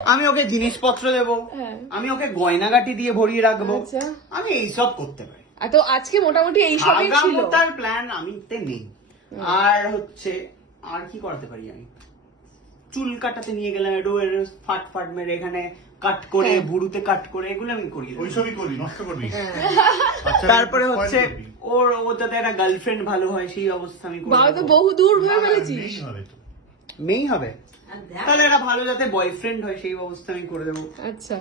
আমি ওকে জিনিসপত্র দেবো। হ্যাঁ। আমি ওকে গয়নাগাটি দিয়ে ভরিয়ে রাখব। আচ্ছা। আমি এইসব করতে পারি। তো আজকে মোটামুটি এই সবই ছিল। আগামতার প্ল্যান আমি তে নেই আর হচ্ছে আর কি করতে পারি আমি? চুল কাটাতে নিয়ে গেলাম একটু ফাট ফাট মেরে এখানে কাট করে হ্যাঁ। ভুরুতে কাট করে এগুলো আমি করি ওইসবই করবি নষ্ট করবি। হ্যাঁ। তারপরে হচ্ছে ওর ও যাতে একটা গার্লফ্রেন্ড ভালো হয় সেই অবস্থা আমি করে বাবা তো বহু দূর ভেবে ফেলেছিস। মেয়েই হবে। তাহলে একটা ভালো যাতে বয়ফ্রেন্ড হয় সেই অবস্থা আমি করে দেবো। আচ্ছা।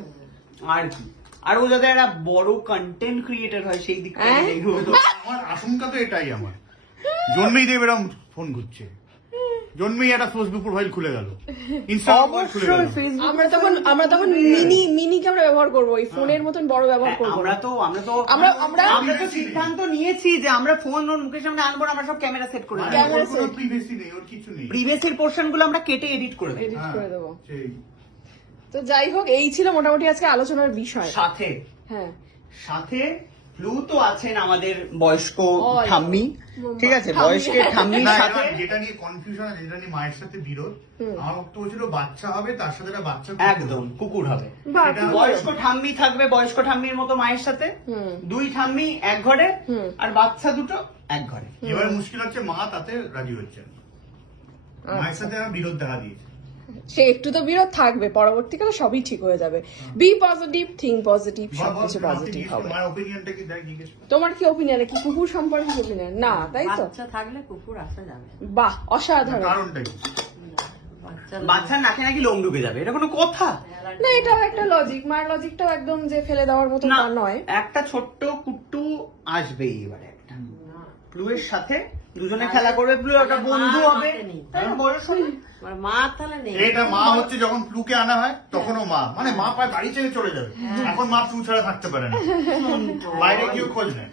আর কি? আর ও যাতে একটা বড় কন্টেন্ট ক্রিয়েটার হয় সেই দিকটা? দেখব। আমার আশঙ্কা তো এটাই আমার। জন্মেই দেব এরকম ফোন ঘুরছে। জন্মেই একটা ফেসবুক প্রোফাইল খুলে গেল। ইনস্টাগ্রাম খুলে গেল। আমরা তখন আমরা তখন মিনি মিনি ব্যবহার করব এই ফোনের মতন বড় ব্যবহার করব। আমরা তো আমরা তো আমরা- আমরা- আমরা তো সিদ্ধান্ত নিয়েছি যে আমরা ফোন ওর মুখের সামনে আনব আমরা সব ক্যামেরা সেট করে মানে দেবো। Camera set. প্রিভেসি নেই ওর কিছু নেই। প্রিভেসির পোর্শনগুলো আমরা কেটে এডিট করে দেবো। এডিট হ্যাঁ, করে দেবো। তো যাই হোক এই ছিল মোটামুটি আজকে আলোচনার বিষয়। সাথে। হ্যাঁ। সাথে ফ্লু তো আছেন আমাদের বয়স্ক ঠাম্মি। ঠিক আছে। বয়স্কের ঠাম্মির সাথে যেটা নিয়ে কনফিউশন আছে যেটা নিয়ে মায়ের সাথে বিরোধ আমার বক্তব্য ছিল বাচ্চা হবে তার সাথে একটা বাচ্চা একদম কুকুর হবে। বয়স্ক ঠাম্মি থাকবে বয়স্ক ঠাম্মির মতো মায়ের সাথে। দুই ঠাম্মি এক ঘরে আর বাচ্চা দুটো এক ঘরে। এবার মুশকিল হচ্ছে মা তাতে রাজি হচ্ছেন। না। মায়ের সাথে আমার বিরোধ দেখা দিয়েছে। সে একটু তো বিরোধ থাকবে পরবর্তীকালে সবই ঠিক হয়ে যাবে। বি পজিটিভ থিঙ্ক পজিটিভ সবকিছু পজিটিভ হবে। তোমার কি ওপিনিয়ন কি কুকুর সম্পর্কে ওপিনিয়ন না তাই তো? বাচ্চা থাকলে কুকুর আসা যাবে বাহ অসাধারণ। কারণটা কি? বাচ্চার নাকে নাকি লোম ঢুকে যাবে? এটা কোনো কথা? না এটাও একটা লজিক মায়ের লজিকটাও একদম যে ফেলে দেওয়ার মতো না তা নয়। একটা ছোট্ট কুট্টু আসবেই এবারে একটা। প্লুয়ের সাথে দুজনে খেলা করবে প্লু একটা বন্ধু হবে। আমাকে নেই। তাই না, বয়স হবে। আমার মা তাহলে নেই। এটা মা হচ্ছে যখন ফ্লুকে আনা হয় তখনও মা। মানে মা প্রায় বাড়ি ছেড়ে চলে যাবে। এখন মা ফ্লু ছাড়া থাকতে পারে না। বাইরে কেউ খোঁজ নেয়।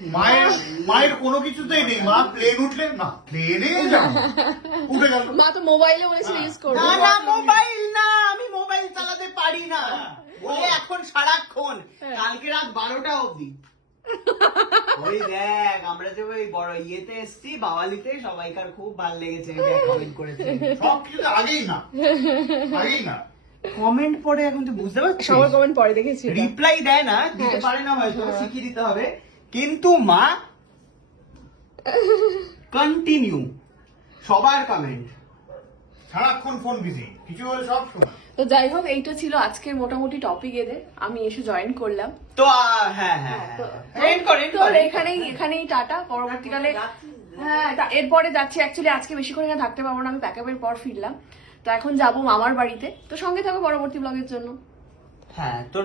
মায়ের মায়ের কোনো কিছুতেই নেই। মা প্লেন উঠলে না প্লেনে যাও। উঠে গেল। মা তো মোবাইলে বলেছিল ইউজ করব। না না মোবাইল না আমি মোবাইল চালাতে পারি না। বলে এখন সারাক্ষণ কালকে রাত বারোটা অবধি। ওই দেখ আমরা যে ওই বড় ইয়েতে এসছি বাওয়ালিতে সবাইকার খুব ভালো লেগেছে কমেন্ট করেছে। সব কিছুতে আগেই না আগেই না। কমেন্ট পড়ে এখন তুই বুঝতে পারছিস? সবার কমেন্ট পরে দেখেছি রিপ্লাই দেয় না দিতে হ্যাঁ। পারে না হয়তো শিখিয়ে দিতে হবে। কিন্তু মা কন্টিনিউ সবার কমেন্ট সারাক্ষণ ফোন বিজি কিছু হলে সব সময় তো যাই হোক এইটা ছিল আজকের মোটামুটি টপিক এদের। আমি এসে জয়েন করলাম। তো হ্যাঁ হ্যাঁ তো- এন্ড কর তো কর। এখানেই এখানেই টাটা। পরবর্তীকালে হ্যাঁ তা- এরপরে যাচ্ছি অ্যাকচুয়ালি আজকে বেশি করে এখানে থাকতে পারব না আমি প্যাকআপের পর ফিরলাম। তো এখন যাব মামার বাড়িতে। তো সঙ্গে থাকো পরবর্তী ব্লগের জন্য। হ্যাঁ তোর